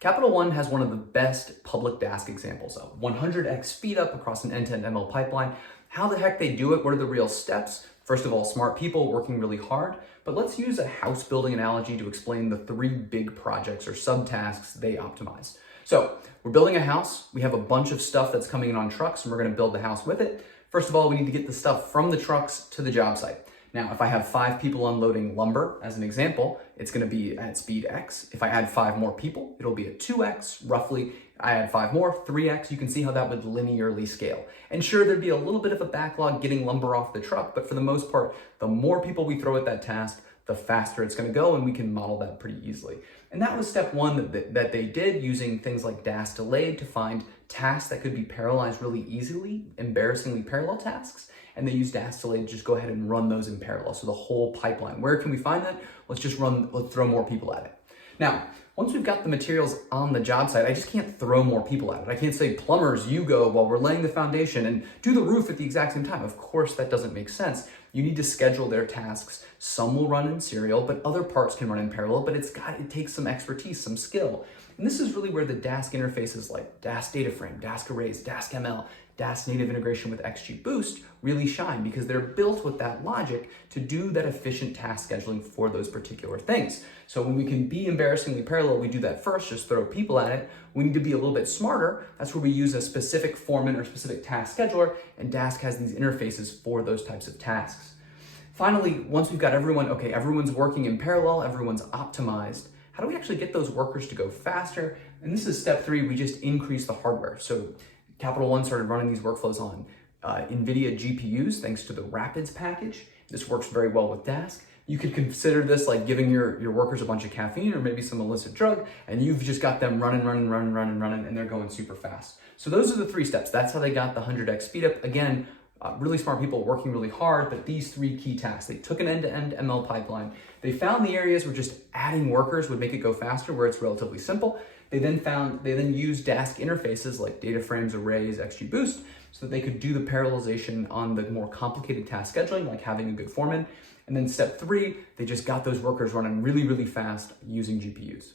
Capital One has one of the best public Dask examples of 100x speed up across an end-to-end ML pipeline. How the heck they do it? What are the real steps? First of all, smart people working really hard, but let's use a house building analogy to explain the 3 big projects or subtasks they optimized. So we're building a house. We have a bunch of stuff that's coming in on trucks and we're going to build the house with it. First of all, we need to get the stuff from the trucks to the job site. Now, if I have 5 people unloading lumber, as an example, it's going to be at speed X. If I add 5 more people, it'll be at 2X, roughly. I add 5 more, 3X. You can see how that would linearly scale. And sure, there'd be a little bit of a backlog getting lumber off the truck, but for the most part, the more people we throw at that task, the faster it's going to go, and we can model that pretty easily. And that was step 1 that they did, using things like Dask delayed to find tasks that could be parallelized really easily, embarrassingly parallel tasks. And they used Dask delay to just go ahead and run those in parallel. So the whole pipeline. Let's throw more people at it. Now, once we've got the materials on the job site, I just can't throw more people at it. I can't say, plumbers, you go while we're laying the foundation and do the roof at the exact same time. Of course, that doesn't make sense. You need to schedule their tasks. Some will run in serial, but other parts can run in parallel, but it takes some expertise, some skill. And this is really where the Dask interfaces like Dask data frame, Dask arrays, Dask ML, Dask native integration with XGBoost really shine because they're built with that logic to do that efficient task scheduling for those particular things. So when we can be embarrassingly parallel, we do that first, just throw people at it. We need to be a little bit smarter. That's where we use a specific foreman or specific task scheduler, and Dask has these interfaces for those types of tasks. Finally, once we've got everyone's working in parallel, everyone's optimized, how do we actually get those workers to go faster? And this is step 3, we just increase the hardware. So Capital One started running these workflows on NVIDIA GPUs thanks to the Rapids package. This works very well with Dask. You could consider this like giving your workers a bunch of caffeine or maybe some illicit drug, and you've just got them running, and they're going super fast. So those are the 3 steps. That's how they got the 100x speed up. Again, really smart people working really hard, but these 3 key tasks. They took an end-to-end ML pipeline. They found the areas where just adding workers would make it go faster, where it's relatively simple. They then used Dask interfaces like data frames, arrays, XGBoost, so that they could do the parallelization on the more complicated task scheduling, like having a good foreman. And then step 3, they just got those workers running really, really fast using GPUs.